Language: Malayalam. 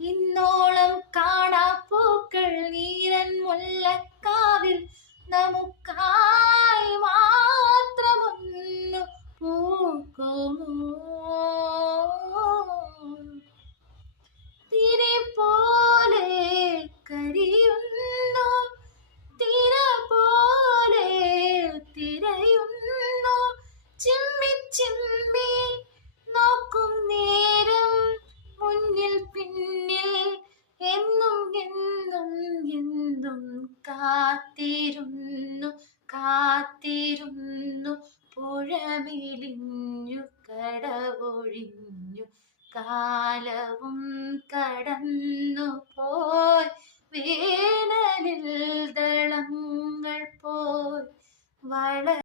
ഇന്നോളം കാണാപ്പൂക്കൾ ഈരൻ മുല്ലക്കാവിൽ നമുക്കായി മാത്രമൊന്നു പൂക്കുമോ? തിരി പോലെ കരിയുന്നു, തിര പോലെ തിരയുന്നു, ചിമ്മി ചിമ്മി നോക്കും നേരം മുന്നിൽ പിന്നിൽ എന്നും എന്നും എന്നും കാത്തിരുന്നു കാത്തിരുന്നു. പുഴമെലിഞ്ഞു കടവൊഴിഞ്ഞു കാലവും കടന്നു പോയി, വേനലിൽ ദളങ്ങൾ പോയി